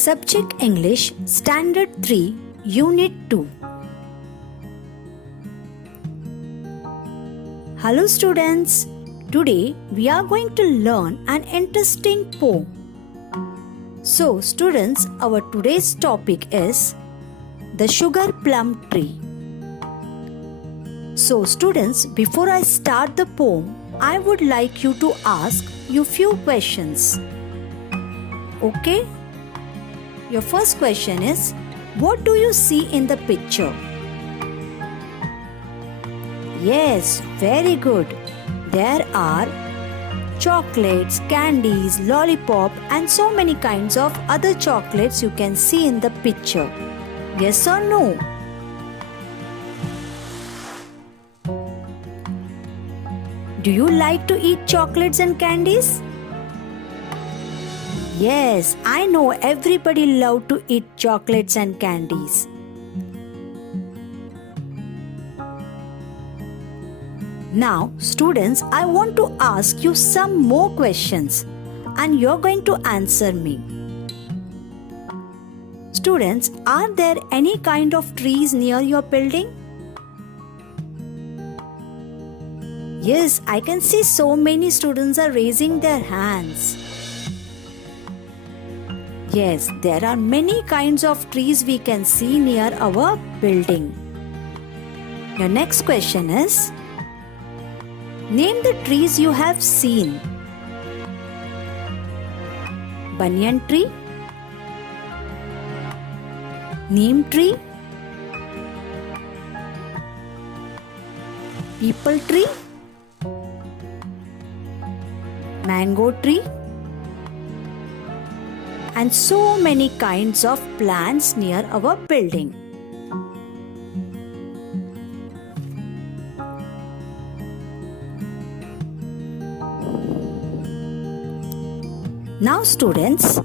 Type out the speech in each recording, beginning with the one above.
Subject English Standard 3 Unit 2. Hello students, today we are going to learn an interesting poem. So students, our today's topic is the sugar plum tree. So students, before I start the poem, I would like you to ask you few questions. Okay? Your first question is, what do you see in the picture? Yes, very good. There are chocolates, candies, lollipop and so many kinds of other chocolates you can see in the picture. Yes or no? Do you like to eat chocolates and candies? Yes, I know everybody loves to eat chocolates and candies. Now, students, I want to ask you some more questions and you're going to answer me. Students, are there any kind of trees near your building? Yes, I can see so many students are raising their hands. Yes, there are many kinds of trees we can see near our building. Your next question is, name the trees you have seen. Banyan tree, neem tree, peepal tree, mango tree, and so many kinds of plants near our building. Now students,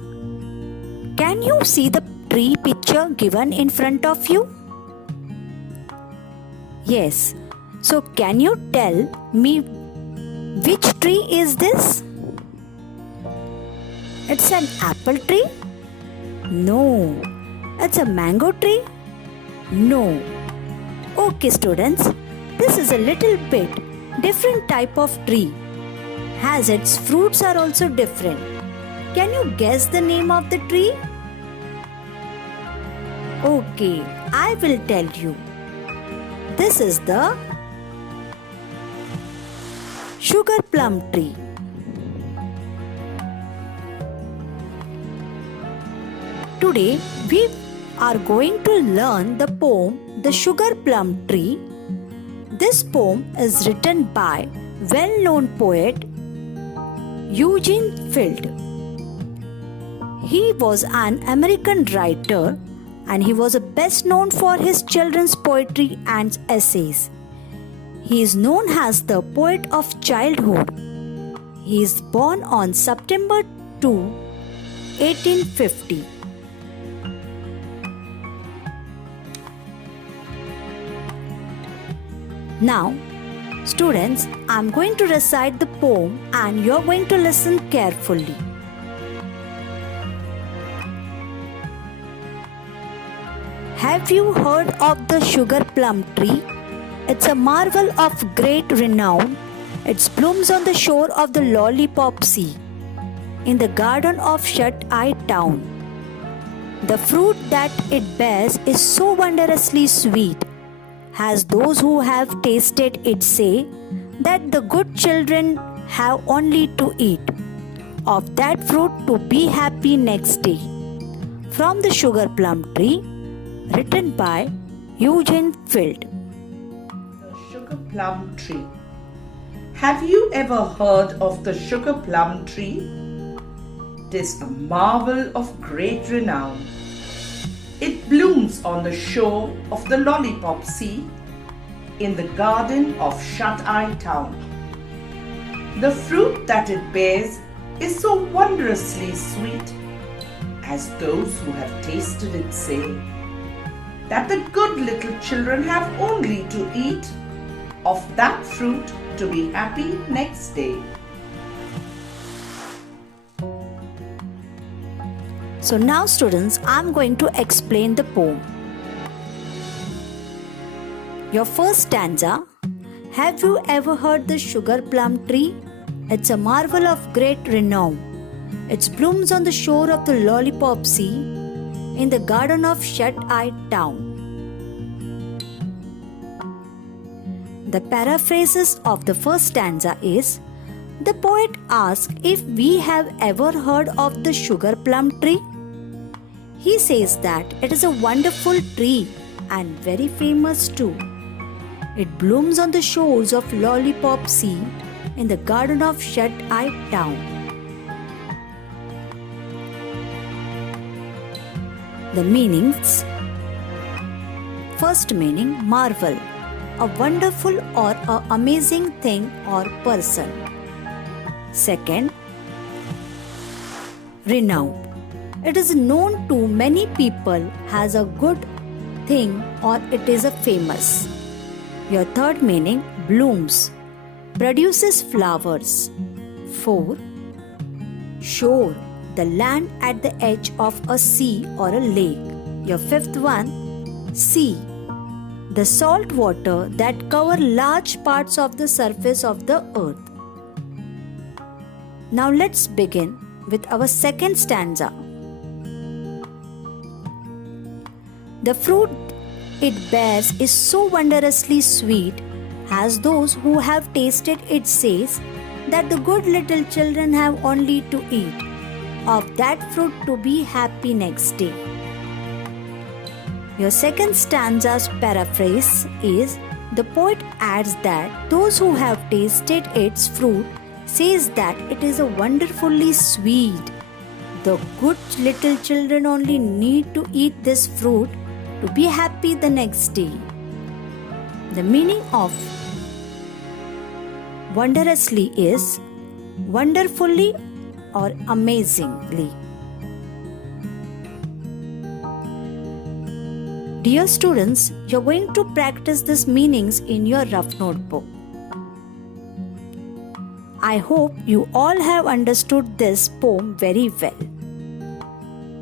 can you see the tree picture given in front of you? Yes. So can you tell me which tree is this? It's an apple tree? No. It's a mango tree? No. Okay students, this is a little bit different type of tree, as its fruits are also different. Can you guess the name of the tree? Okay, I will tell you. This is the sugar plum tree. Today we are going to learn the poem The Sugar Plum Tree. This poem is written by well-known poet Eugene Field. He was an American writer and he was best known for his children's poetry and essays. He is known as the poet of childhood. He is born on September 2, 1850. Now, students, I am going to recite the poem and you are going to listen carefully. Have you heard of the sugar plum tree? It's a marvel of great renown. It blooms on the shore of the Lollipop Sea, in the garden of Shut-Eye Town. The fruit that it bears is so wondrously sweet, as those who have tasted it say that the good children have only to eat of that fruit to be happy next day. From the Sugar Plum Tree, written by Eugene Field. The sugar plum tree. Have you ever heard of the sugar plum tree? It is a marvel of great renown. It blooms on the shore of the Lollipop Sea, in the garden of Shut-Eye Town. The fruit that it bears is so wondrously sweet, as those who have tasted it say, that the good little children have only to eat of that fruit to be happy next day. So now students, I'm going to explain the poem. Your first stanza. Have you ever heard the sugar plum tree? It's a marvel of great renown. It blooms on the shore of the Lollipop Sea in the garden of Shut-Eye Town. The paraphrases of the first stanza is, the poet asks if we have ever heard of the sugar plum tree. He says that it is a wonderful tree and very famous too. It blooms on the shores of Lollipop Sea in the garden of Shut-Eye Town. The meanings. First meaning, marvel, a wonderful or a amazing thing or person. Second, renown. It is known to many people as a good thing or it is a famous. Your third meaning, blooms, produces flowers. 4. Shore, the land at the edge of a sea or a lake. Your fifth one, sea, the salt water that cover large parts of the surface of the earth. Now let's begin with our second stanza. The fruit it bears is so wondrously sweet, as those who have tasted it says that the good little children have only to eat of that fruit to be happy next day. Your second stanza's paraphrase is, the poet adds that those who have tasted its fruit says that it is a wonderfully sweet. The good little children only need to eat this fruit to be happy the next day. The meaning of wondrously is wonderfully or amazingly. Dear students, you're going to practice these meanings in your rough notebook. I hope you all have understood this poem very well.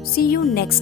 See you next lecture.